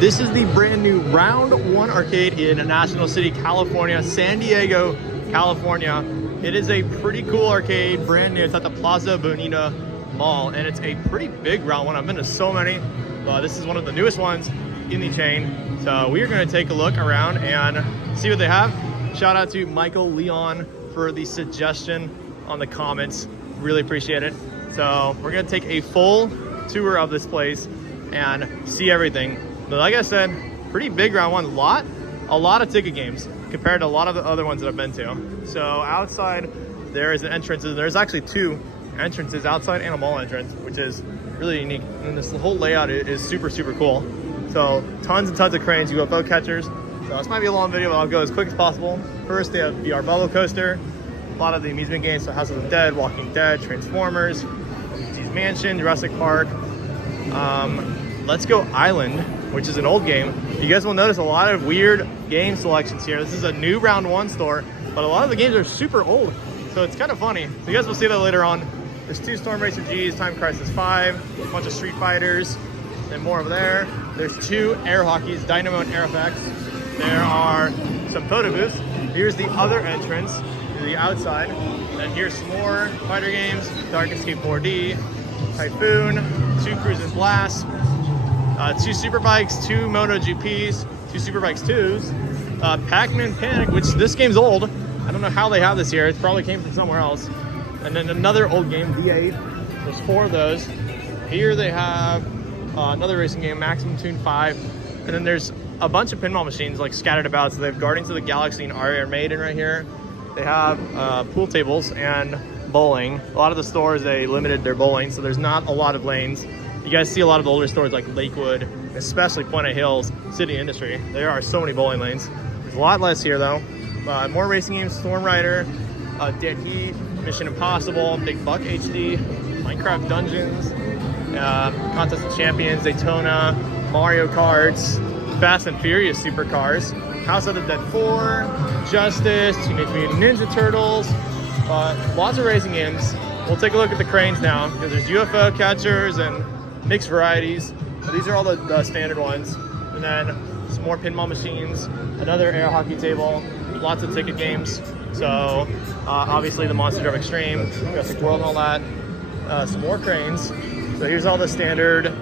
This is the brand new Round 1 arcade in National City, California, San Diego, California. It is a pretty cool arcade, brand new. It's at the Plaza Bonita Mall, and it's a pretty big Round 1. I've been to so many, but this is one of the newest ones in the chain. So we are going to take a look around and see what they have. Shout out to Michael Leon for the suggestion on the comments. Really appreciate it. So we're going to take a full tour of this place and see everything. But like I said, pretty big Round 1, a lot of ticket games compared to a lot of the other ones that I've been to. So outside there is an entrance. There's actually 2 entrances, outside and a mall entrance, which is really unique. And this whole layout is super, super cool. So tons and tons of cranes, UFO catchers. So this might be a long video, but I'll go as quick as possible. First, they have VR Bubble Coaster, a lot of the amusement games, so House of the Dead, Walking Dead, Transformers, Luigi's Mansion, Jurassic Park. Let's Go Island, which is an old game. You guys will notice a lot of weird game selections here. This is a new Round 1 store, but a lot of the games are super old, so it's kind of funny. So you guys will see that later on. There's 2 Storm Racer Gs, Time Crisis 5, a bunch of Street Fighters, and more over there. There's 2 air hockeys, Dynamo and AirFX. There are some photo booths. Here's the other entrance to the outside. And here's some more fighter games, Dark Escape 4D, Typhoon, 2 Cruise and Blast, 2 Super Bikes, 2 MotoGPs, 2 Super Bikes 2s, Pac-Man Panic, which this game's old. I don't know how they have this here. It probably came from somewhere else. And then another old game, V8. There's 4 of those. Here they have another racing game, Maximum Tune 5. And then there's a bunch of pinball machines like scattered about. So they have Guardians of the Galaxy and Iron Maiden right here. They have pool tables and bowling. A lot of the stores, they limited their bowling, so there's not a lot of lanes. You guys see a lot of the older stores like Lakewood, especially Point of Hills, City Industry. There are so many bowling lanes. There's a lot less here though. More racing games, Storm Rider, Dead Heat, Mission Impossible, Big Buck HD, Minecraft Dungeons, Contest of Champions, Daytona, Mario Karts, Fast and Furious Supercars, House of the Dead 4, Justice, Teenage Mutant Ninja Turtles, lots of racing games. We'll take a look at the cranes now, because there's UFO catchers and mixed varieties. So these are all the standard ones. And then some more pinball machines, another air hockey table, lots of ticket games. So obviously the Monster Truck Extreme, Jurassic World and all that. Some more cranes. So here's all the standard,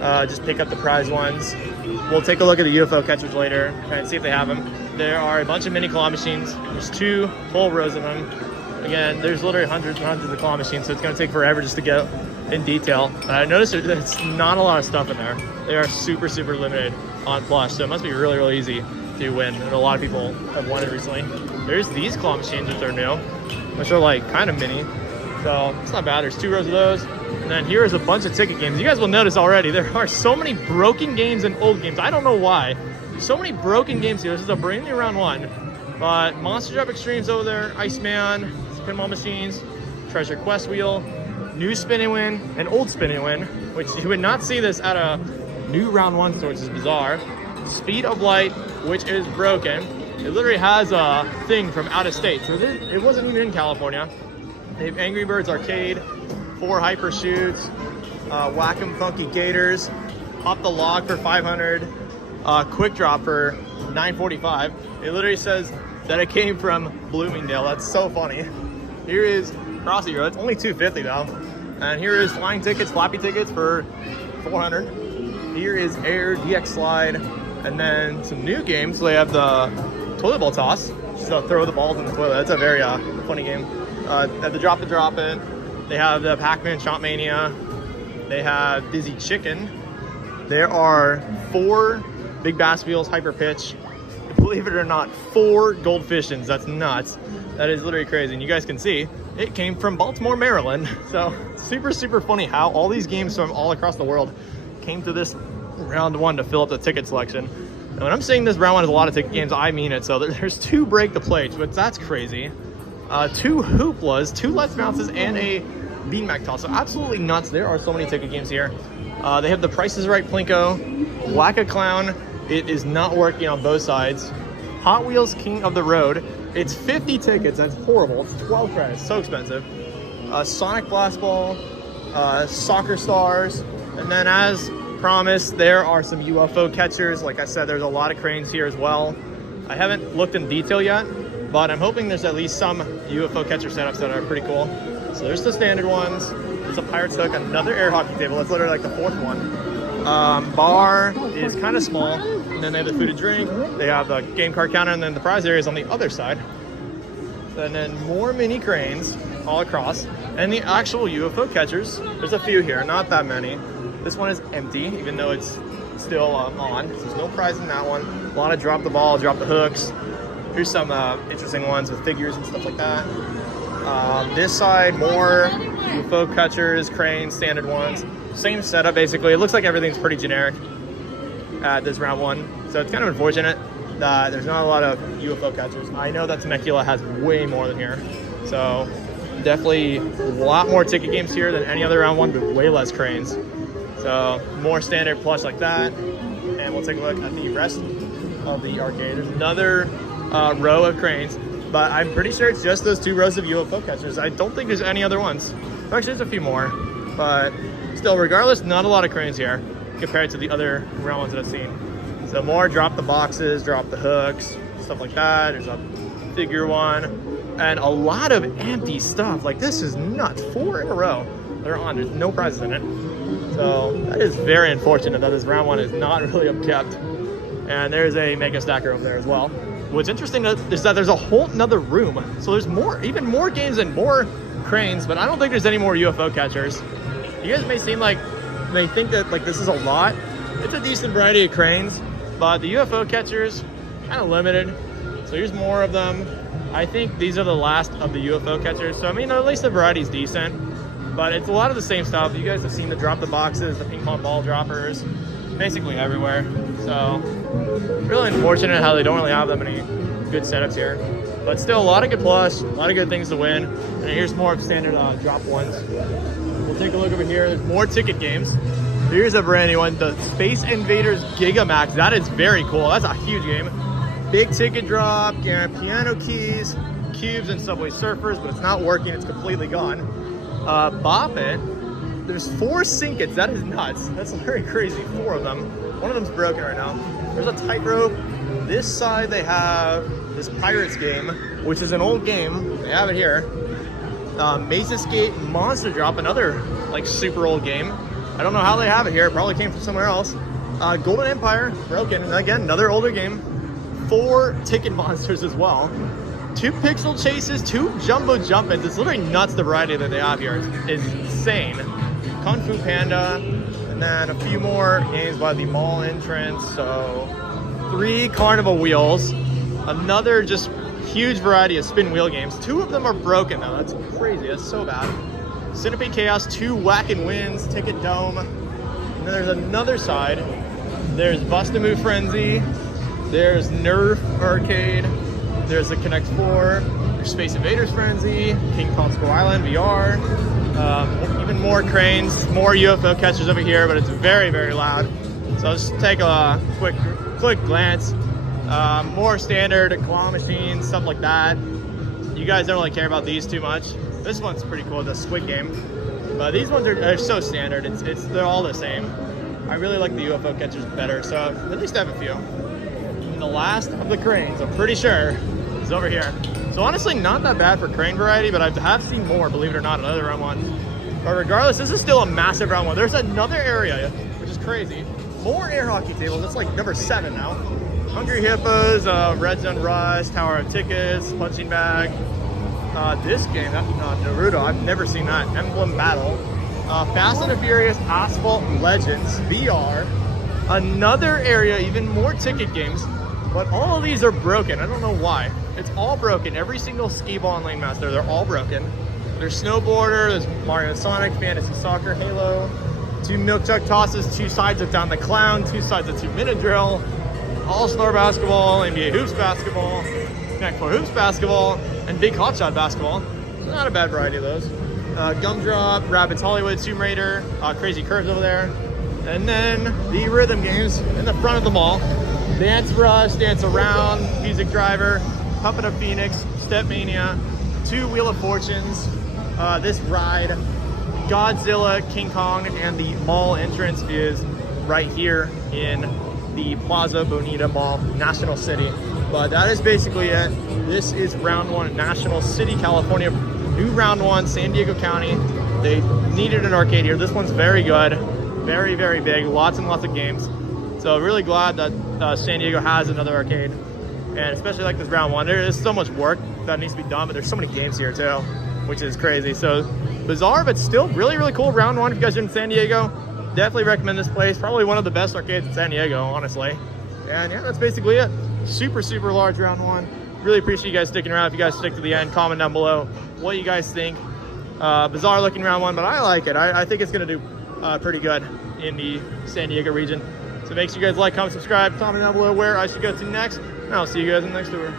just pick up the prize ones. We'll take a look at the UFO catchers later and see if they have them. There are a bunch of mini claw machines. There's 2 full rows of them. Again, there's literally hundreds and hundreds of claw machines, so it's going to take forever just to get in detail. I noticed there's not a lot of stuff in there. They are super, super limited on plush, so it must be really, really easy to win, and a lot of people have won it recently. There's these claw machines, which are new, which are like kind of mini, so it's not bad. There's 2 rows of those, and then here is a bunch of ticket games. You guys will notice already, there are so many broken games and old games. I don't know why. So many broken games here. This is a brand new Round 1, but Monster Truck Extreme's over there, Iceman, pinball machines, Treasure Quest Wheel, new Spinning Win, and old Spinning Win, which you would not see this at a new Round 1 store, which is bizarre. Speed of Light, which is broken. It literally has a thing from out of state, so it wasn't even in California. They have Angry Birds Arcade, 4 Hyper Shoots, Whack'em Funky Gators, Pop the Log for 500, Quick Drop for 945. It literally says that it came from Bloomingdale. That's so funny. Here is Crossy Road. It's only $250 though. And here is Flying Tickets, Flappy Tickets for $400. Here is Air DX Slide. And then some new games. So they have the Toilet Ball Toss. So throw the balls in the toilet. That's a very funny game. They have the Drop to Drop It. They have the Pac-Man Shot Mania. They have Dizzy Chicken. There are 4 Big Bass Wheels Hyper Pitch. Believe it or not, 4 Goldfishins. That's nuts. That is literally crazy. And you guys can see, it came from Baltimore, Maryland. So super, super funny how all these games from all across the world came to this Round 1 to fill up the ticket selection. And when I'm saying this Round 1 is a lot of ticket games, I mean it. So there's 2 Break the Plates, but that's crazy. 2 Hooplas, 2 Let's Bounces, and a Bean Mac Toss. So absolutely nuts. There are so many ticket games here. They have the Price is Right Plinko, Whack-A-Clown. It is not working on both sides. Hot Wheels King of the Road. It's 50 tickets. That's horrible. It's 12 credits. So expensive. Sonic Blast Ball, Soccer Stars, and then as promise, there are some UFO catchers. Like I said, there's a lot of cranes here as well. I haven't looked in detail yet, but I'm hoping there's at least some UFO catcher setups that are pretty cool. So there's the standard ones. There's a Pirate's Hook, another air hockey table. That's literally like the 4th one. Bar is kind of small. And then they have the food and drink. They have the game card counter, and then the prize area is on the other side. And then more mini cranes all across. And the actual UFO catchers, there's a few here, not that many. This one is empty, even though it's still on. So there's no prize in that one. A lot of drop the ball, drop the hooks. Here's some interesting ones with figures and stuff like that. This side, more UFO catchers, cranes, standard ones. Same setup, basically. It looks like everything's pretty generic at this round 1. So it's kind of unfortunate that there's not a lot of UFO catchers. I know that Temecula has way more than here. So definitely a lot more ticket games here than any other round 1, but way less cranes. So more standard plush like that. And we'll take a look at the rest of the arcade. There's another row of cranes, but I'm pretty sure it's just those 2 rows of UFO catchers. I don't think there's any other ones. Actually, there's a few more, but still, regardless, not a lot of cranes here compared to the other round ones that I've seen. So more drop the boxes, drop the hooks, stuff like that. There's a figure one, and a lot of empty stuff. Like, this is nuts. 4 in a row they're on. There's no prizes in it. So that is very unfortunate that this round 1 is not really upkept. And there's a mega stacker over there as well. What's interesting is that there's a whole nother room. So there's more, even more games and more cranes, but I don't think there's any more UFO catchers. You guys may seem like, may think that like this is a lot. It's a decent variety of cranes, but the UFO catchers, kind of limited. So here's more of them. I think these are the last of the UFO catchers. So I mean, at least the variety is decent, but it's a lot of the same stuff. You guys have seen the drop the boxes, the ping pong ball droppers, basically everywhere. So really unfortunate how they don't really have that many good setups here, but still a lot of good plush, a lot of good things to win. And here's more of standard drop ones. We'll take a look over here. There's more ticket games. Here's a brand new one, the Space Invaders Gigamax. That is very cool. That's a huge game. Big ticket drop, piano keys, cubes, and Subway Surfers, but it's not working. It's completely gone. Bop It. There's 4 Sinkits. That is nuts. That's very crazy. 4 of them. One of them's broken right now. There's a tightrope. This side they have this Pirates game, which is an old game. They have it here. Maze Escape Monster Drop, another like super old game. I don't know how they have it here. It probably came from somewhere else. Golden Empire, broken. And again, another older game. 4 Ticket Monsters as well. 2 Pixel Chases, 2 Jumbo Jump-Ins. It's literally nuts the variety that they have here. It's insane. Kung Fu Panda, and then a few more games by the mall entrance. So 3 Carnival Wheels, another just huge variety of spin wheel games. 2 of them are broken though. That's crazy. That's so bad. Centipede Chaos, 2 Whack and Wins, Ticket Dome. And then there's another side. There's Bust-A-Move Frenzy. There's Nerf Arcade. There's the Connect 4. There's Space Invaders Frenzy. King Kong Skull Island VR. Even more cranes, more UFO catchers over here, but it's very, very loud. So I'll just take a quick glance. More standard claw machines, stuff like that. You guys don't really care about these too much. This one's pretty cool, the Squid Game. But these ones are so standard. They're all the same. I really like the UFO catchers better, so at least I have a few. And the last of the cranes, I'm pretty sure, is over here. So honestly, not that bad for crane variety, but I have seen more, believe it or not, in other round ones. But regardless, this is still a massive round 1. There's another area, which is crazy. More air hockey tables. It's like number 7 now. Hungry Hippos, Red Zone Rush, Tower of Tickets, Punching Bag. This game, Naruto, I've never seen that. Emblem Battle. Fast and the Furious, Asphalt Legends, VR. Another area, even more ticket games. But all of these are broken. I don't know why. It's all broken. Every single skee ball and lane master, they're all broken. There's Snowboarder, there's Mario and Sonic, Fantasy Soccer, Halo, 2 Milk Jug Tosses, 2 sides of Down the Clown, 2 sides of 2 Minute Drill, All-Star Basketball, NBA Hoops Basketball, Connect 4 Hoops Basketball, and Big Hot Shot Basketball. So not a bad variety of those. Gumdrop, Rabbids Hollywood, Tomb Raider, Crazy Curves over there. And then the rhythm games in the front of the mall. Dance Rush, Dance Around, Music Driver, Puppet of Phoenix, Step Mania, 2 Wheel of Fortunes, this ride, Godzilla, King Kong, and the mall entrance is right here in the Plaza Bonita Mall, National City. But that is basically it. This is round one, National City, California. New round one, San Diego County. They needed an arcade here. This one's very good, very, very big, lots and lots of games. So really glad that San Diego has another arcade. And especially like this round one, there is so much work that needs to be done, but there's so many games here too, which is crazy. So bizarre, but still really, really cool round one. If you guys are in San Diego, definitely recommend this place. Probably one of the best arcades in San Diego, honestly. And yeah, that's basically it. Super, super large round one. Really appreciate you guys sticking around. If you guys stick to the end, comment down below what you guys think. Bizarre looking round one, but I like it. I think it's gonna do pretty good in the San Diego region. So make sure you guys like, comment, subscribe, comment down below where I should go to next. And I'll see you guys in the next tour.